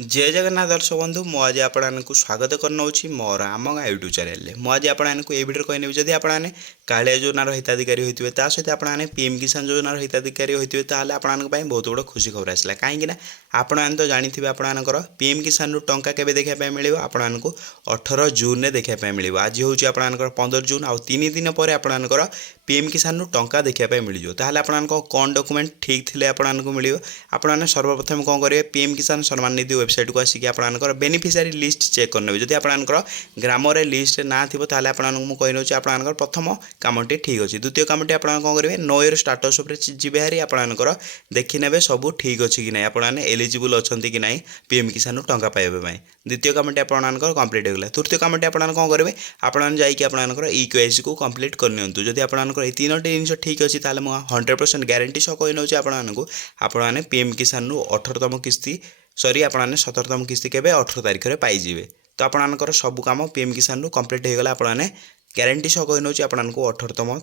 जय जगन्नाथ दर्शक बंधु मु आज आपको स्वागत करनौछि मोर आम गाँ यूट्यूब चैनल में। आज आपको ये वीडियो कहने जदि आपने कालिया योजनार हिताधिकारी होते ता सहित आपने पीएम किसान योजनार हिताधिकारी होते आपंपाई बहुत बड़ खुशी खबर आसला कहीं आपने तो जानते आपंकर पीएम किसान टंका केवे देखा मिले आपको 18 जून में देखा मिले। आज हूँ आपंकर 15 जून आउ 3 दिन पर आपंकर पीएम किसान टंका देखा मिल ताल आपन कौन डॉक्यूमेंट ठीक थे आपको मिले। आपने सर्वप्रथम कौन करेंगे पीएम किसान सम्मान निधि वेबसाइट को आसिक आपंकर बेनिफिशियरी लिस्ट चेक करने जदि आपंकर ग्राम लिस्ट ना थी ताल आपको कही आपंकर प्रथम कामटी ठीक अच्छे। द्वितीय कामटी आप कौन करेंगे नो ईयर स्टाटस जी हारी आपंकर देखने सब ठीक अच्छे कि ना आपने एलिजिबल अच्छा कि ना पीएम किसान टंका पाइबा। द्वितीय कामटी आपंकर कम्प्लीट होगा। तृतीय कामटी आप कौन करेंगे आपन जाकि आपंकर EKYC को कम्प्लीट करनी जदि आपंकर ये तीनोटी जिन ठीक अच्छी 100% ग्यारंटी सह कही नौचे आपने पीएम किसान 18तम किस्ती सरी आपने 17तम किस्ती केवे 18 तारिख में पाइबे। तो आपंकर सब कम पीएम किसान कम्प्लीट होगा आपने ग्यारंटी सह कही नौचे आपको 18तम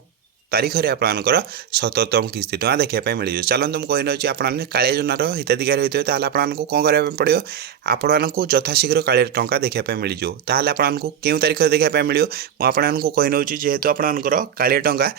तारिख में आपंकर 17तम किस्ती टଙ୍କା देखा मिल। चलते मुझे कही आपने कालिया योजनार हिताधिकारी होते हैं आपको कौन कराया पड़ो आपको यथाशीघ्र कालिया टंका देखा मिल जाए। आपको क्यों तारिख देखा मिले मुझे कही नौची जेहेतु आपंकर कालिया टंका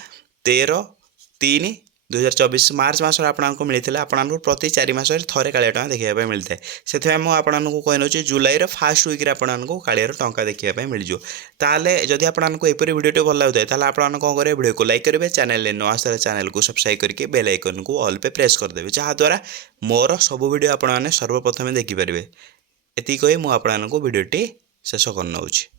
13/3/2024 मार्च मस आपको मिलता आपको प्रति 4 मास थे कालिया टंका देखा मिलता है। से आपको कही नौची जुलाई फास्ट वीक्रे आपको कालिया टंका देखा मिल जाए। जदि आपको एपरी वीडियो भल लगे आप कौन करेंगे वीडियो को लाइक करेंगे चैनल न आसार चैनल को सब्सक्राइब करके बेल आइकन को ऑल पे प्रेस करदेवे जहाद्वारा मोर सब वीडियो आपने सर्वप्रथम देखिपारे। ये कही मुझे वीडियोटी शेष करनौछि।